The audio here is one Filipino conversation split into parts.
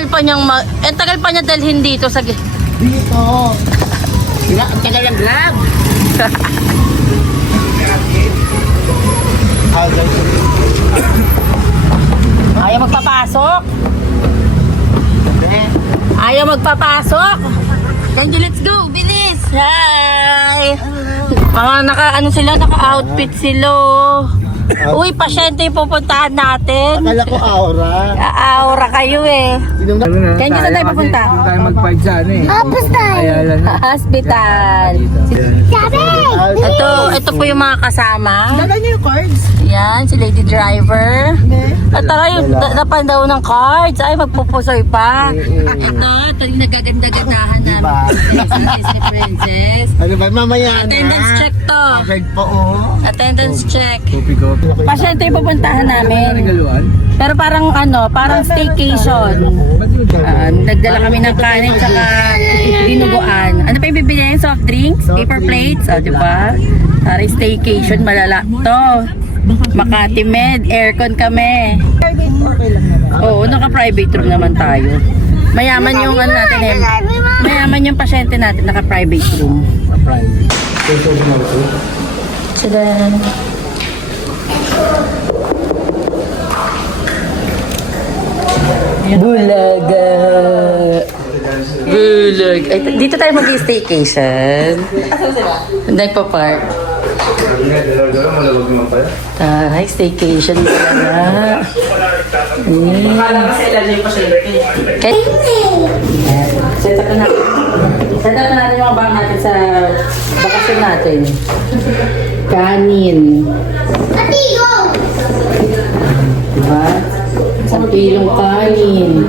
tagal pa niyang tagal pa niya dalhin dito sa Dito. Ang tagal ng grab. Ayaw magpapasok. Ayaw magpapasok. Thank you, let's go. Bilis. Hi. Mga naka-outfit sila. Uy, pasyente yung pupuntahan natin. Akala ko aura. Aura kayo eh. Kaya saan tayo pupunta? Hindi tayo mag-fight sa ano eh. Hospital. Hospital. Ito po yung mga kasama. Dala niyo yung cards? Yan, si lady driver. At tara yung dapan daw ng cards. Ay, magpupusoy pa. Ito yung nagaganda-gandahan namin. Si Princess. Ano ba? Mamaya na. Attendance check to. Card po oh. Attendance check. Kopi-kopi. Pasyente yung pupuntahan namin. Regaluan? Pero parang staycation. Nagdala kami ng kanin tsaka dinuguan. Ano pa yung bibili? Soft drinks? Paper plates? O, diba? Para staycation, malala to. Makati Med, aircon kami. Oo, naka-private room naman tayo. Mayaman yung ano natin eh. Mayaman yung pasyente natin, naka-private room. Sila. Bulaga. Bulag. Ay, dito tayo mag-staycation. Nagpa-park. Taray, staycation talaga. Okay. Set up na natin yung abang natin sa bakasyon natin. Kanin. Diba? Isang kilong kanin.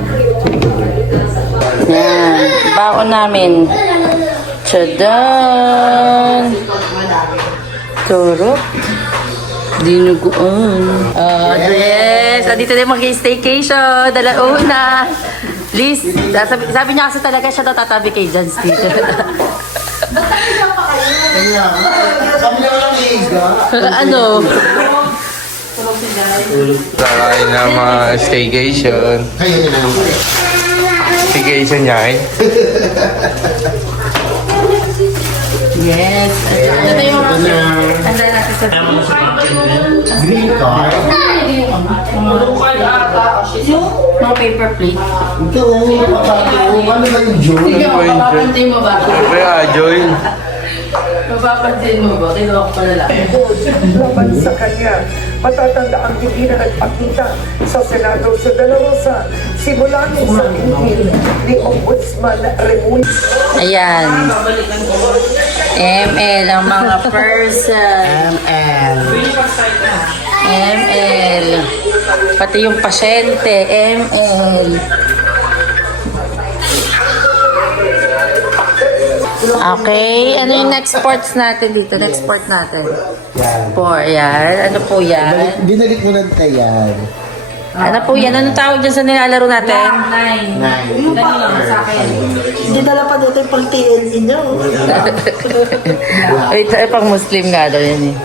Yan. Baon namin. Tsadan! Turok. Dinuguan. Yes! Dito din mag-staycation. Dalauna. Liz, sabi niya kasi talaga siya daw tatabi kay Jans dito. Kami na lang iiga. Ano? Kakain na mga staycation. Kayo na lang. Staycation niya eh. Yes. Ito yung handa natin sa Green card. mga paper plate. Ito, ano ba yung Joe? Sige, mapapansin mo ba? Siyempre, join. Mapapansin mo ba? Kinuha ko pala lang. Laban sa kanya, matatanda ang hindi na nagpakita sa Senado sa Dalarosa simula nung sa inhil ni Ombudsman Remulla. Ayan. ML ang mga person. ML. ML. Pati yung pasyente. ML. Okay. Ano yung next sports natin dito? Next sport natin. Yan. Ano po yan? Binalik mo lang tayan. Ano po yan? Anong tawag dyan sa nilalaro natin? Nine. Hindi dala pa dito yung pang-TNE nyo. Ito ay pang Muslim nga daw yan eh.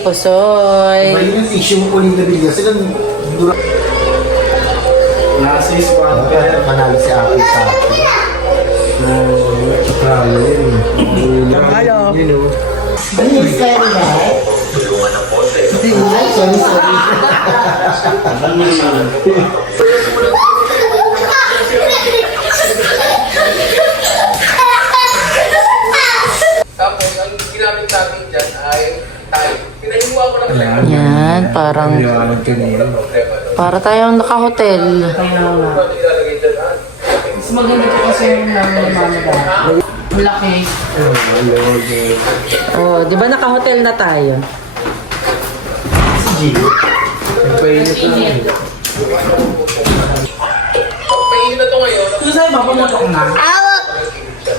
Pusoy. May yung issue mo uling nabigyan. Sila nasa iswa. Manalo si Aki sa akin. Hello. Ano yung style na? Sorry. Tapos, ang ginamit namin dyan ay tayo. Pinahiwa ko lang. Yan, parang para tayong naka-hotel. Mas maganda ko kasi yung namamaga. Malaki. Oh, di ba naka-hotel na tayo? Pahinit na to ngayon. Saan ba pumunta ko na?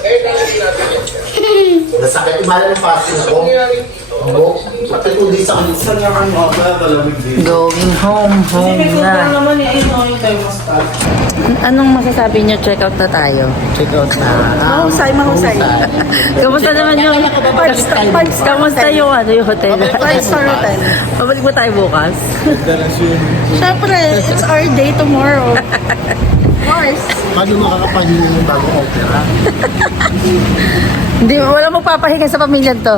Kahit nalagay natin yan. Nasakit. Imala ng fasting ko. Nangyayari dito. Oo. Pati kung di sa akin. Saan nga kang malamig dito? Going home na. Anong masasabi niyo? Check out na tayo. Check out na. Mahusay. Kamusta naman yung... Kamusta yung yung hotel? 5-star hotel. Pabalik mo tayo bukas? Siyempre, it's our day tomorrow. Of course. Paano makakapagin yung bagong opera? Hindi, wala mo papahinga sa pamilya to.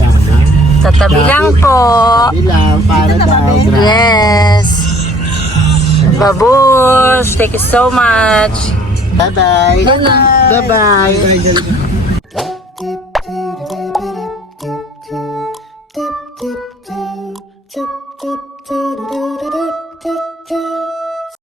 Yan na. Sa tabi lang po. Bilang para daw. Yes. Babush, thank you so much. Bye-bye. Bye-bye. Bye-bye.